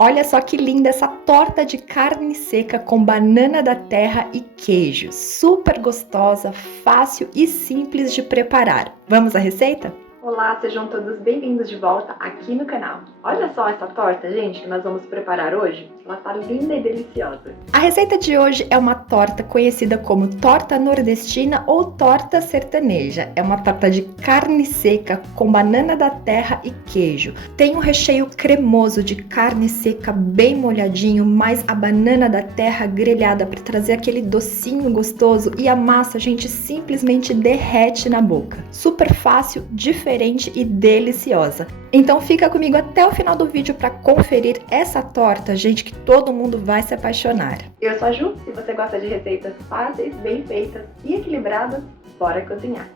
Olha só que linda essa torta de carne seca com banana da terra e queijo. Super gostosa, fácil e simples de preparar. Vamos à receita? Olá, sejam todos bem-vindos de volta aqui no canal. Olha só essa torta, gente, que nós vamos preparar hoje. Ela tá linda e deliciosa. A receita de hoje é uma torta conhecida como torta nordestina ou torta sertaneja. É uma torta de carne seca com banana da terra e queijo. Tem um recheio cremoso de carne seca bem molhadinho, mais a banana da terra grelhada para trazer aquele docinho gostoso e a massa, gente, simplesmente derrete na boca. Super fácil, diferente e deliciosa. Então fica comigo até o final do vídeo para conferir essa torta, gente, que todo mundo vai se apaixonar. Eu sou a Ju, se você gosta de receitas fáceis, bem feitas e equilibradas, bora cozinhar!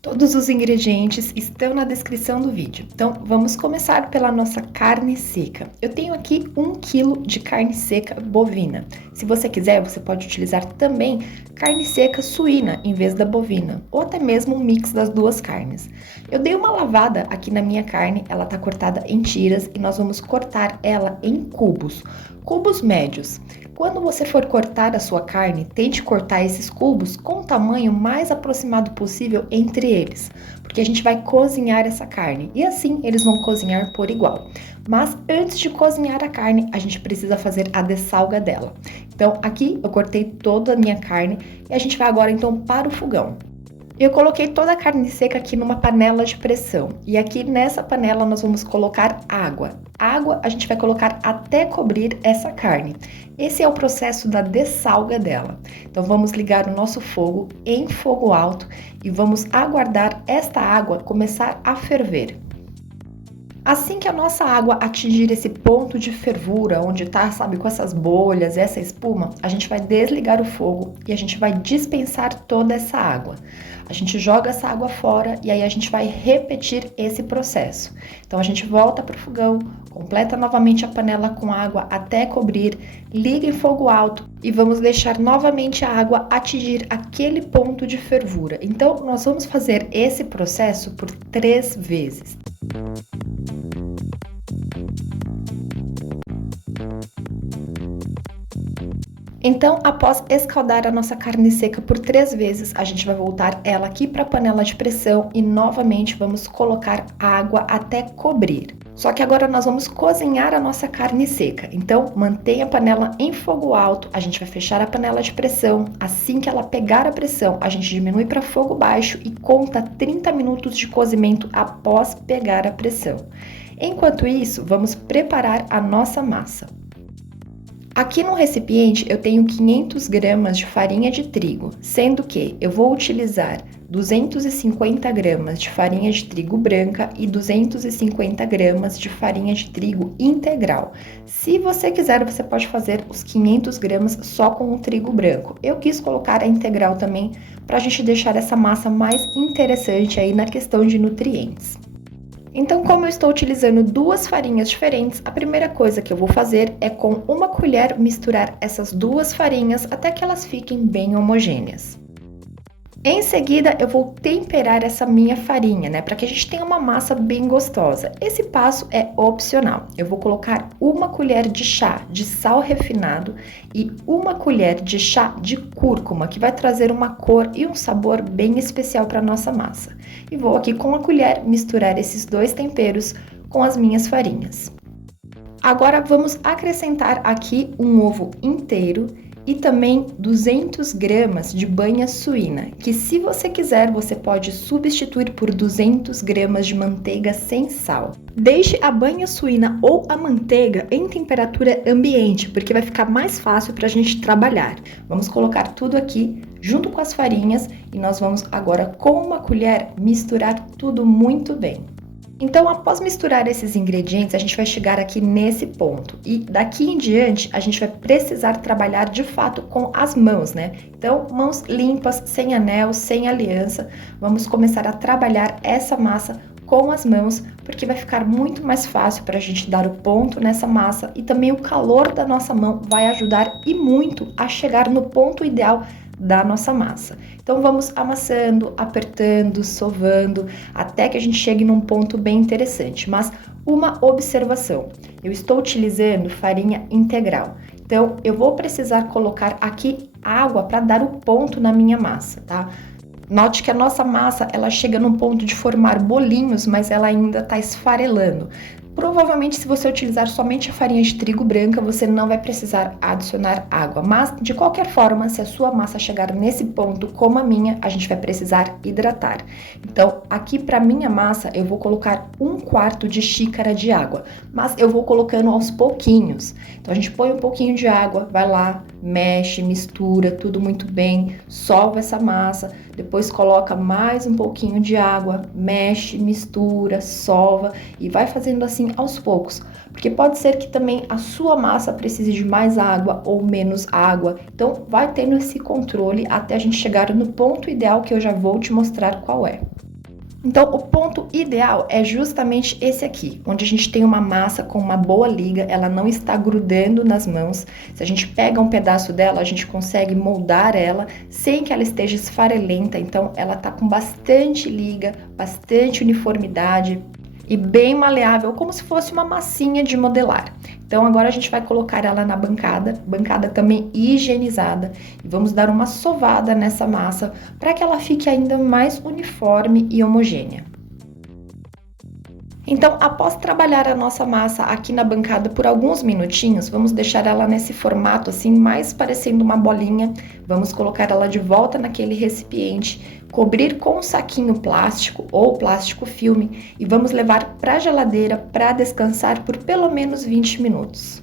Todos os ingredientes estão na descrição do vídeo. Então, vamos começar pela nossa carne seca. Eu tenho aqui 1 kg de carne seca bovina. Se você quiser, você pode utilizar também carne seca suína em vez da bovina, ou até mesmo um mix das duas carnes. Eu dei uma lavada aqui na minha carne, ela tá cortada em tiras e nós vamos cortar ela em cubos médios. Quando você for cortar a sua carne, tente cortar esses cubos com o tamanho mais aproximado possível entre eles, porque a gente vai cozinhar essa carne e assim eles vão cozinhar por igual. Mas antes de cozinhar a carne, a gente precisa fazer a dessalga dela. Então aqui eu cortei toda a minha carne e a gente vai agora então para o fogão. Eu coloquei toda a carne seca aqui numa panela de pressão e aqui nessa panela nós vamos colocar água. A água a gente vai colocar até cobrir essa carne. Esse é o processo da dessalga dela. Então vamos ligar o nosso fogo em fogo alto e vamos aguardar esta água começar a ferver. Assim que a nossa água atingir esse ponto de fervura, onde tá, sabe, com essas bolhas, essa espuma, a gente vai desligar o fogo e a gente vai dispensar toda essa água. A gente joga essa água fora e aí a gente vai repetir esse processo. Então a gente volta para o fogão, completa novamente a panela com água até cobrir, liga em fogo alto e vamos deixar novamente a água atingir aquele ponto de fervura. Então nós vamos fazer esse processo por 3 vezes. Então, após escaldar a nossa carne seca por 3 vezes, a gente vai voltar ela aqui para a panela de pressão e novamente vamos colocar água até cobrir. Só que agora nós vamos cozinhar a nossa carne seca. Então, mantenha a panela em fogo alto, a gente vai fechar a panela de pressão. Assim que ela pegar a pressão, a gente diminui para fogo baixo e conta 30 minutos de cozimento após pegar a pressão. Enquanto isso, vamos preparar a nossa massa. Aqui no recipiente eu tenho 500 gramas de farinha de trigo, sendo que eu vou utilizar 250 gramas de farinha de trigo branca e 250 gramas de farinha de trigo integral. Se você quiser, você pode fazer os 500 gramas só com o trigo branco. Eu quis colocar a integral também para a gente deixar essa massa mais interessante aí na questão de nutrientes. Então, como eu estou utilizando 2 farinhas diferentes, a primeira coisa que eu vou fazer é com uma colher misturar essas 2 farinhas até que elas fiquem bem homogêneas. Em seguida, eu vou temperar essa minha farinha, né, para que a gente tenha uma massa bem gostosa. Esse passo é opcional. Eu vou colocar 1 colher de chá de sal refinado e 1 colher de chá de cúrcuma, que vai trazer uma cor e um sabor bem especial para nossa massa. E vou aqui com a colher misturar esses 2 temperos com as minhas farinhas. Agora vamos acrescentar aqui um ovo inteiro e também 200 gramas de banha suína, que se você quiser, você pode substituir por 200 gramas de manteiga sem sal. Deixe a banha suína ou a manteiga em temperatura ambiente, porque vai ficar mais fácil para a gente trabalhar. Vamos colocar tudo aqui junto com as farinhas e nós vamos agora com uma colher misturar tudo muito bem. Então, após misturar esses ingredientes, a gente vai chegar aqui nesse ponto. E daqui em diante, a gente vai precisar trabalhar de fato com as mãos, né? Então, mãos limpas, sem anel, sem aliança. Vamos começar a trabalhar essa massa com as mãos, porque vai ficar muito mais fácil para a gente dar o ponto nessa massa. E também o calor da nossa mão vai ajudar e muito a chegar no ponto ideal da nossa massa. Então vamos amassando, apertando, sovando, até que a gente chegue num ponto bem interessante. Mas uma observação, eu estou utilizando farinha integral. Então eu vou precisar colocar aqui água para dar o ponto na minha massa, tá? Note que a nossa massa, ela chega num ponto de formar bolinhos, mas ela ainda está esfarelando. Provavelmente, se você utilizar somente a farinha de trigo branca, você não vai precisar adicionar água. Mas, de qualquer forma, se a sua massa chegar nesse ponto, como a minha, a gente vai precisar hidratar. Então, aqui para minha massa, eu vou colocar 1/4 de xícara de água. Mas eu vou colocando aos pouquinhos. Então, a gente põe um pouquinho de água, vai lá, mexe, mistura, tudo muito bem, sova essa massa. Depois coloca mais um pouquinho de água, mexe, mistura, sova e vai fazendo assim aos poucos, porque pode ser que também a sua massa precise de mais água ou menos água. Então vai tendo esse controle até a gente chegar no ponto ideal que eu já vou te mostrar qual é. Então, o ponto ideal é justamente esse aqui, onde a gente tem uma massa com uma boa liga, ela não está grudando nas mãos. Se a gente pega um pedaço dela, a gente consegue moldar ela sem que ela esteja esfarelenta. Então, ela tá com bastante liga, bastante uniformidade e bem maleável, como se fosse uma massinha de modelar. Então agora a gente vai colocar ela na bancada também higienizada, e vamos dar uma sovada nessa massa para que ela fique ainda mais uniforme e homogênea. Então, após trabalhar a nossa massa aqui na bancada por alguns minutinhos, vamos deixar ela nesse formato assim, mais parecendo uma bolinha. Vamos colocar ela de volta naquele recipiente, cobrir com um saquinho plástico ou plástico filme e vamos levar para a geladeira para descansar por pelo menos 20 minutos.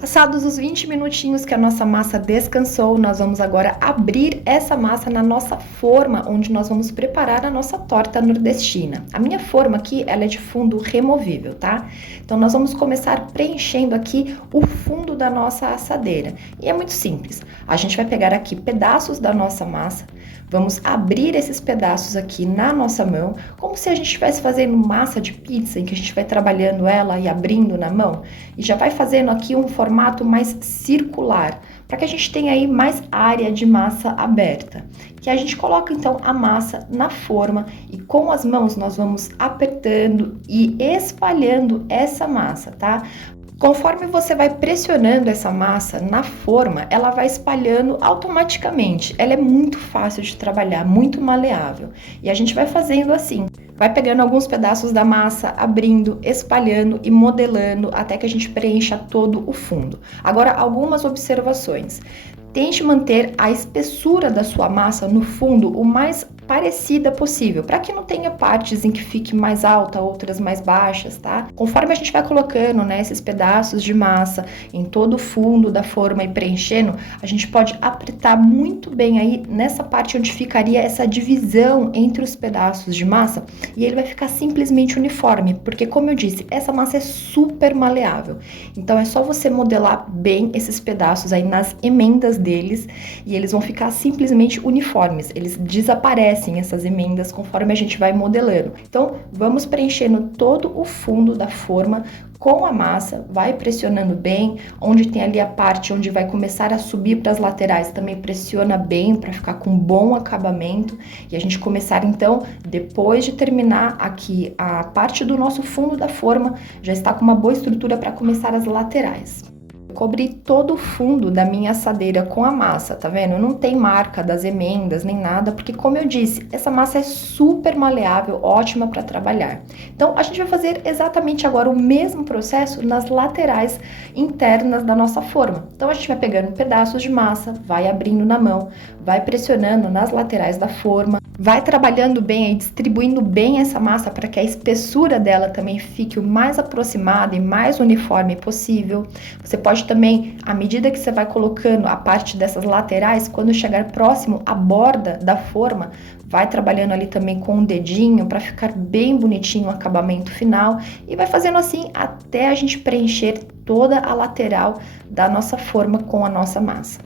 Passados os 20 minutinhos que a nossa massa descansou, nós vamos agora abrir essa massa na nossa forma, onde nós vamos preparar a nossa torta nordestina. A minha forma aqui, ela é de fundo removível, tá? Então, nós vamos começar preenchendo aqui o fundo da nossa assadeira. E é muito simples. A gente vai pegar aqui pedaços da nossa massa, vamos abrir esses pedaços aqui na nossa mão, como se a gente estivesse fazendo massa de pizza, em que a gente vai trabalhando ela e abrindo na mão, e já vai fazendo aqui um formato mais circular, para que a gente tenha aí mais área de massa aberta. Que a gente coloca então a massa na forma e com as mãos nós vamos apertando e espalhando essa massa, tá? Conforme você vai pressionando essa massa na forma, ela vai espalhando automaticamente. Ela é muito fácil de trabalhar, muito maleável. E a gente vai fazendo assim. Vai pegando alguns pedaços da massa, abrindo, espalhando e modelando até que a gente preencha todo o fundo. Agora, algumas observações. Tente manter a espessura da sua massa no fundo o mais parecida possível, para que não tenha partes em que fique mais alta, outras mais baixas, tá? Conforme a gente vai colocando, né, esses pedaços de massa em todo o fundo da forma e preenchendo, a gente pode apertar muito bem aí nessa parte onde ficaria essa divisão entre os pedaços de massa e ele vai ficar simplesmente uniforme, porque como eu disse, essa massa é super maleável. Então é só você modelar bem esses pedaços aí nas emendas deles e eles vão ficar simplesmente uniformes, eles desaparecem essas emendas conforme a gente vai modelando. Então, vamos preenchendo todo o fundo da forma com a massa, vai pressionando bem, onde tem ali a parte onde vai começar a subir para as laterais, também pressiona bem para ficar com bom acabamento e a gente começar então, depois de terminar aqui a parte do nosso fundo da forma, já está com uma boa estrutura para começar as laterais. Cobri todo o fundo da minha assadeira com a massa, tá vendo? Não tem marca das emendas nem nada, porque como eu disse, essa massa é super maleável, ótima para trabalhar. Então, a gente vai fazer exatamente agora o mesmo processo nas laterais internas da nossa forma. Então, a gente vai pegando pedaços de massa, vai abrindo na mão, vai pressionando nas laterais da forma, vai trabalhando bem aí, distribuindo bem essa massa para que a espessura dela também fique o mais aproximada e mais uniforme possível. Você pode também, à medida que você vai colocando a parte dessas laterais, quando chegar próximo à borda da forma, vai trabalhando ali também com o dedinho para ficar bem bonitinho o acabamento final e vai fazendo assim até a gente preencher toda a lateral da nossa forma com a nossa massa.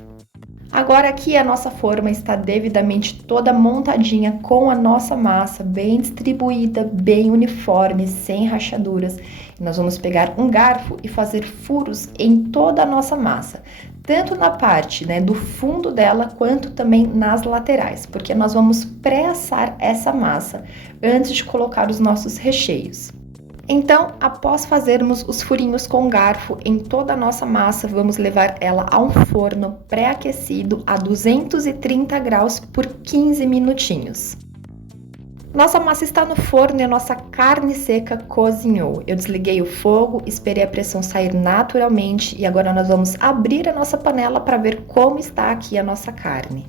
Agora aqui a nossa forma está devidamente toda montadinha com a nossa massa bem distribuída, bem uniforme, sem rachaduras. Nós vamos pegar um garfo e fazer furos em toda a nossa massa, tanto na parte, do fundo dela, quanto também nas laterais, porque nós vamos pré-assar essa massa antes de colocar os nossos recheios. Então, após fazermos os furinhos com garfo em toda a nossa massa, vamos levar ela a um forno pré-aquecido a 230 graus por 15 minutinhos. Nossa massa está no forno e a nossa carne seca cozinhou. Eu desliguei o fogo, esperei a pressão sair naturalmente e agora nós vamos abrir a nossa panela para ver como está aqui a nossa carne.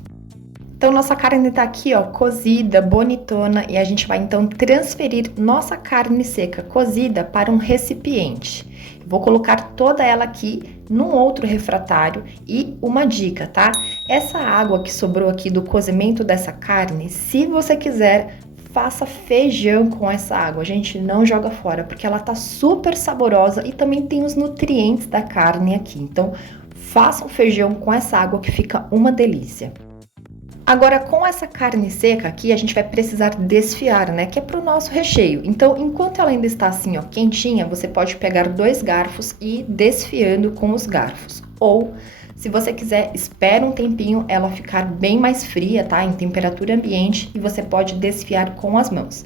Então, nossa carne tá aqui, ó, cozida, bonitona, e a gente vai então transferir nossa carne seca cozida para um recipiente. Vou colocar toda ela aqui num outro refratário e uma dica, tá? Essa água que sobrou aqui do cozimento dessa carne, se você quiser, faça feijão com essa água. Gente, não joga fora, porque ela tá super saborosa e também tem os nutrientes da carne aqui. Então, faça um feijão com essa água que fica uma delícia. Agora, com essa carne seca aqui, a gente vai precisar desfiar, que é para o nosso recheio. Então, enquanto ela ainda está assim, ó, quentinha, você pode pegar 2 garfos e ir desfiando com os garfos. Ou, se você quiser, espera um tempinho ela ficar bem mais fria, tá? Em temperatura ambiente, e você pode desfiar com as mãos.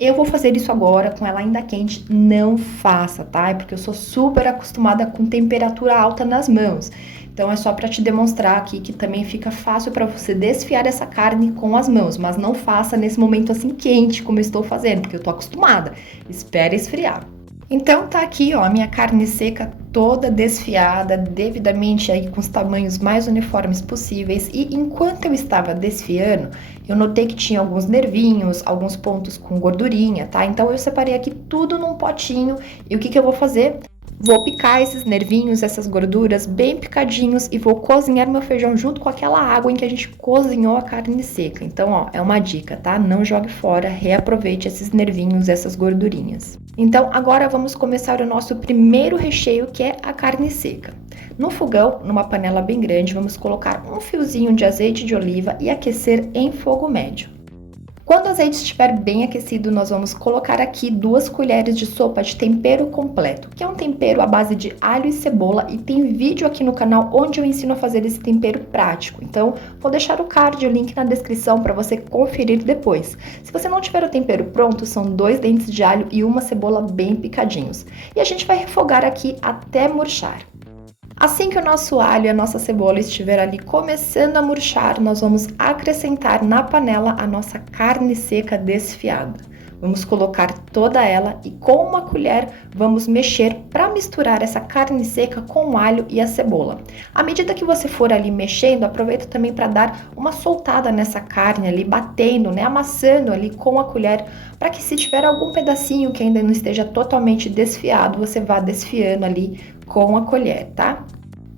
Eu vou fazer isso agora com ela ainda quente, não faça, tá? É porque eu sou super acostumada com temperatura alta nas mãos. Então, é só para te demonstrar aqui que também fica fácil para você desfiar essa carne com as mãos, mas não faça nesse momento assim quente, como eu estou fazendo, porque eu tô acostumada. Espere esfriar. Então, tá aqui, ó, a minha carne seca toda desfiada, devidamente aí com os tamanhos mais uniformes possíveis. E enquanto eu estava desfiando, eu notei que tinha alguns nervinhos, alguns pontos com gordurinha, tá? Então, eu separei aqui tudo num potinho. E o que eu vou fazer? Vou picar esses nervinhos, essas gorduras bem picadinhos e vou cozinhar meu feijão junto com aquela água em que a gente cozinhou a carne seca. Então, ó, é uma dica, tá? Não jogue fora, reaproveite esses nervinhos, essas gordurinhas. Então, agora vamos começar o nosso primeiro recheio, que é a carne seca. No fogão, numa panela bem grande, vamos colocar um fiozinho de azeite de oliva e aquecer em fogo médio. Quando o azeite estiver bem aquecido, nós vamos colocar aqui 2 colheres de sopa de tempero completo, que é um tempero à base de alho e cebola, e tem vídeo aqui no canal onde eu ensino a fazer esse tempero prático. Então, vou deixar o card, o link na descrição para você conferir depois. Se você não tiver o tempero pronto, são 2 dentes de alho e uma cebola bem picadinhos. E a gente vai refogar aqui até murchar. Assim que o nosso alho e a nossa cebola estiver ali começando a murchar, nós vamos acrescentar na panela a nossa carne seca desfiada. Vamos colocar toda ela e com uma colher vamos mexer para misturar essa carne seca com o alho e a cebola. À medida que você for ali mexendo, aproveita também para dar uma soltada nessa carne ali, batendo, amassando ali com a colher, para que se tiver algum pedacinho que ainda não esteja totalmente desfiado, você vá desfiando ali com a colher, tá?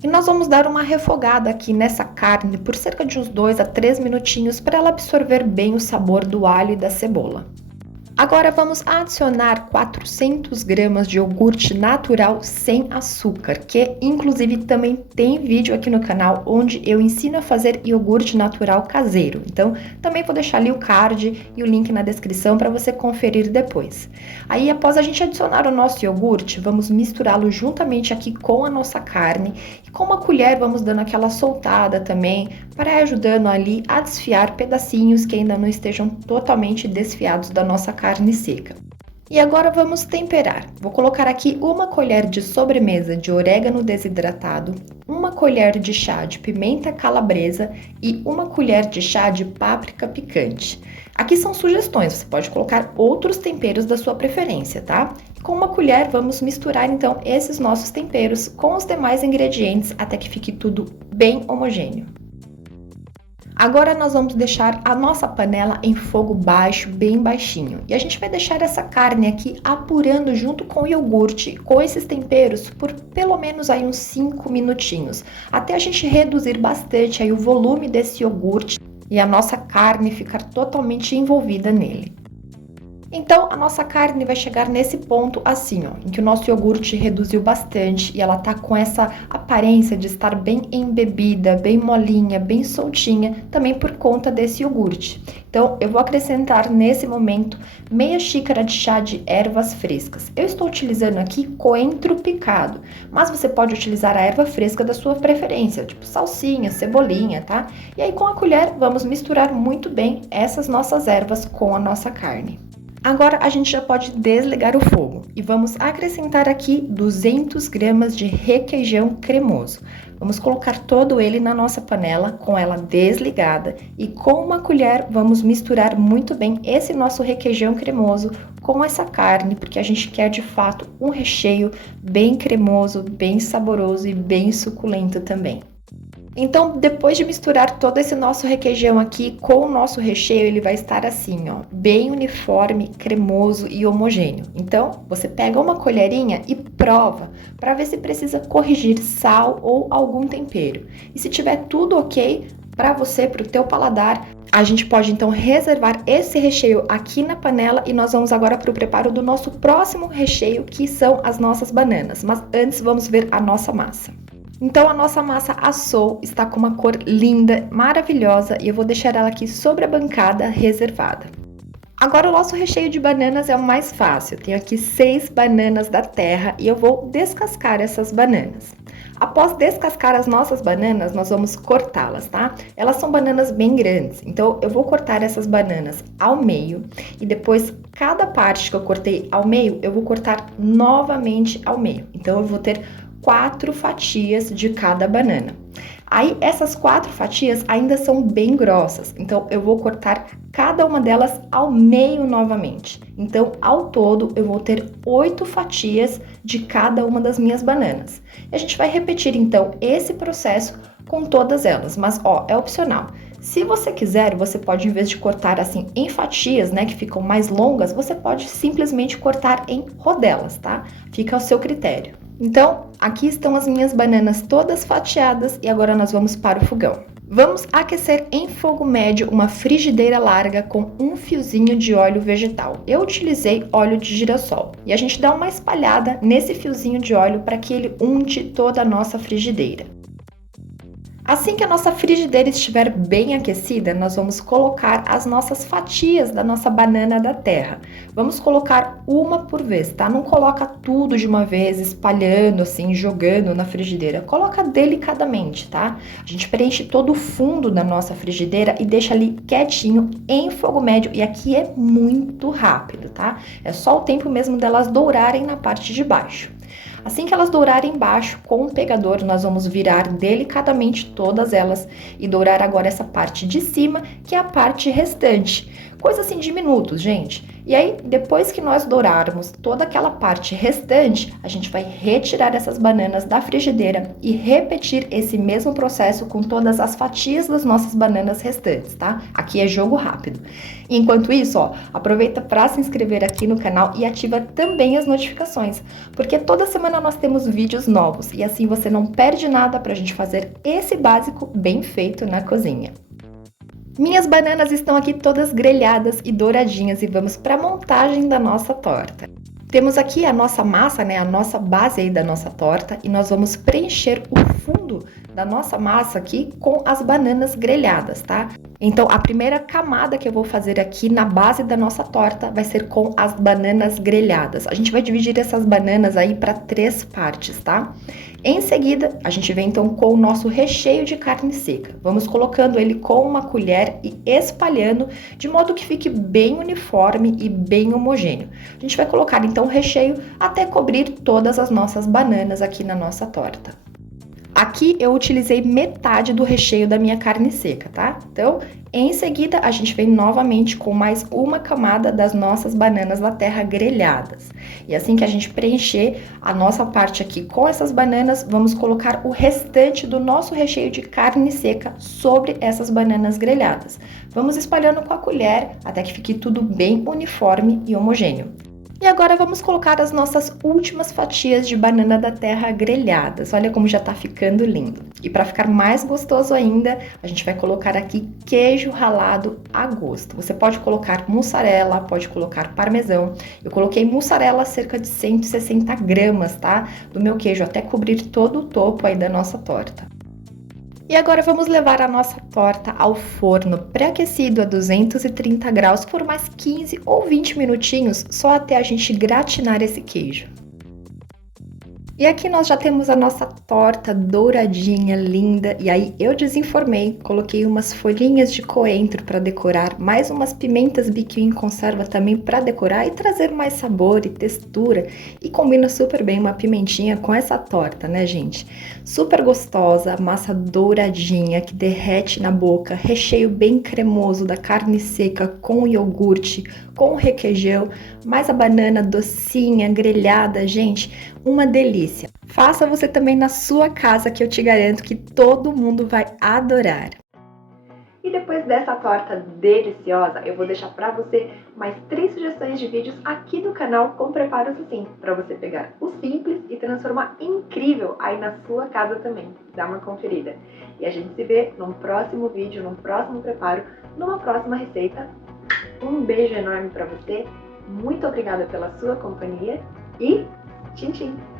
E nós vamos dar uma refogada aqui nessa carne por cerca de uns 2 a 3 minutinhos para ela absorver bem o sabor do alho e da cebola. Agora vamos adicionar 400 gramas de iogurte natural sem açúcar, que inclusive também tem vídeo aqui no canal onde eu ensino a fazer iogurte natural caseiro. Então, também vou deixar ali o card e o link na descrição para você conferir depois. Aí, após a gente adicionar o nosso iogurte, vamos misturá-lo juntamente aqui com a nossa carne e com uma colher vamos dando aquela soltada também para ajudando ali a desfiar pedacinhos que ainda não estejam totalmente desfiados da nossa carne seca. E agora vamos temperar. Vou colocar aqui uma colher de sobremesa de orégano desidratado, uma colher de chá de pimenta calabresa e uma colher de chá de páprica picante. Aqui são sugestões, você pode colocar outros temperos da sua preferência, tá? Com uma colher vamos misturar então esses nossos temperos com os demais ingredientes até que fique tudo bem homogêneo. Agora nós vamos deixar a nossa panela em fogo baixo, bem baixinho. E a gente vai deixar essa carne aqui apurando junto com o iogurte, com esses temperos, por pelo menos aí uns 5 minutinhos. Até a gente reduzir bastante aí o volume desse iogurte e a nossa carne ficar totalmente envolvida nele. Então, a nossa carne vai chegar nesse ponto assim, ó, em que o nosso iogurte reduziu bastante e ela tá com essa aparência de estar bem embebida, bem molinha, bem soltinha, também por conta desse iogurte. Então, eu vou acrescentar nesse momento meia xícara de chá de ervas frescas. Eu estou utilizando aqui coentro picado, mas você pode utilizar a erva fresca da sua preferência, tipo salsinha, cebolinha, tá? E aí, com a colher, vamos misturar muito bem essas nossas ervas com a nossa carne. Agora a gente já pode desligar o fogo e vamos acrescentar aqui 200 gramas de requeijão cremoso. Vamos colocar todo ele na nossa panela com ela desligada e com uma colher vamos misturar muito bem esse nosso requeijão cremoso com essa carne, porque a gente quer de fato um recheio bem cremoso, bem saboroso e bem suculento também. Então, depois de misturar todo esse nosso requeijão aqui com o nosso recheio, ele vai estar assim, ó, bem uniforme, cremoso e homogêneo. Então, você pega uma colherinha e prova para ver se precisa corrigir sal ou algum tempero. E se tiver tudo ok para você, para o teu paladar, a gente pode então reservar esse recheio aqui na panela e nós vamos agora para o preparo do nosso próximo recheio, que são as nossas bananas. Mas antes vamos ver a nossa massa. Então a nossa massa assou, está com uma cor linda, maravilhosa e eu vou deixar ela aqui sobre a bancada reservada. Agora o nosso recheio de bananas é o mais fácil. Eu tenho aqui 6 bananas da terra e eu vou descascar essas bananas. Após descascar as nossas bananas, nós vamos cortá-las, tá? Elas são bananas bem grandes, então eu vou cortar essas bananas ao meio e depois cada parte que eu cortei ao meio, eu vou cortar novamente ao meio. Então eu vou ter 4 fatias de cada banana. Aí essas 4 fatias ainda são bem grossas, então eu vou cortar cada uma delas ao meio novamente. Então, ao todo, eu vou ter 8 fatias de cada uma das minhas bananas. E a gente vai repetir então esse processo com todas elas, mas ó, é opcional. Se você quiser, você pode, em vez de cortar assim em fatias, né, que ficam mais longas, você pode simplesmente cortar em rodelas, tá? Fica ao seu critério. Então, aqui estão as minhas bananas todas fatiadas e agora nós vamos para o fogão. Vamos aquecer em fogo médio uma frigideira larga com um fiozinho de óleo vegetal. Eu utilizei óleo de girassol e a gente dá uma espalhada nesse fiozinho de óleo para que ele unte toda a nossa frigideira. Assim que a nossa frigideira estiver bem aquecida, nós vamos colocar as nossas fatias da nossa banana da terra. Vamos colocar uma por vez, tá? Não coloca tudo de uma vez, espalhando assim, jogando na frigideira. Coloca delicadamente, tá? A gente preenche todo o fundo da nossa frigideira e deixa ali quietinho em fogo médio. E aqui é muito rápido, tá? É só o tempo mesmo delas dourarem na parte de baixo. Assim que elas dourarem embaixo, com o pegador, nós vamos virar delicadamente todas elas e dourar agora essa parte de cima, que é a parte restante. Coisa assim de minutos, gente. E aí, depois que nós dourarmos toda aquela parte restante, a gente vai retirar essas bananas da frigideira e repetir esse mesmo processo com todas as fatias das nossas bananas restantes, tá? Aqui é jogo rápido. E enquanto isso, ó, aproveita para se inscrever aqui no canal e ativa também as notificações, porque toda semana nós temos vídeos novos e assim você não perde nada pra gente fazer esse básico bem feito na cozinha. Minhas bananas estão aqui todas grelhadas e douradinhas e vamos para a montagem da nossa torta. Temos aqui a nossa massa, né, a nossa base aí da nossa torta e nós vamos preencher o fundo da nossa massa aqui com as bananas grelhadas, tá? Então, a primeira camada que eu vou fazer aqui na base da nossa torta vai ser com as bananas grelhadas. A gente vai dividir essas bananas aí para 3 partes, tá? Em seguida, a gente vem então com o nosso recheio de carne seca. Vamos colocando ele com uma colher e espalhando de modo que fique bem uniforme e bem homogêneo. A gente vai colocar então o recheio até cobrir todas as nossas bananas aqui na nossa torta. Aqui eu utilizei metade do recheio da minha carne seca, tá? Então, em seguida, a gente vem novamente com mais uma camada das nossas bananas da terra grelhadas. E assim que a gente preencher a nossa parte aqui com essas bananas, vamos colocar o restante do nosso recheio de carne seca sobre essas bananas grelhadas. Vamos espalhando com a colher até que fique tudo bem uniforme e homogêneo. E agora vamos colocar as nossas últimas fatias de banana da terra grelhadas. Olha como já tá ficando lindo. E para ficar mais gostoso ainda, a gente vai colocar aqui queijo ralado a gosto. Você pode colocar mussarela, pode colocar parmesão. Eu coloquei mussarela cerca de 160 gramas, tá? Do meu queijo, até cobrir todo o topo aí da nossa torta. E agora vamos levar a nossa torta ao forno pré-aquecido a 230 graus por mais 15 ou 20 minutinhos, só até a gente gratinar esse queijo. E aqui nós já temos a nossa torta douradinha, linda, e aí eu desenformei, coloquei umas folhinhas de coentro para decorar, mais umas pimentas biquinho em conserva também para decorar e trazer mais sabor e textura, e combina super bem uma pimentinha com essa torta, né, gente? Super gostosa, massa douradinha que derrete na boca, recheio bem cremoso da carne seca com iogurte, com requeijão, mais a banana docinha, grelhada, gente, uma delícia. Faça você também na sua casa, que eu te garanto que todo mundo vai adorar. E depois dessa torta deliciosa, eu vou deixar para você mais 3 sugestões de vídeos aqui no canal com preparos assim, para você pegar o simples e transformar em incrível aí na sua casa também. Dá uma conferida. E a gente se vê num próximo vídeo, num próximo preparo, numa próxima receita. Um beijo enorme para você, muito obrigada pela sua companhia e tchim tchim!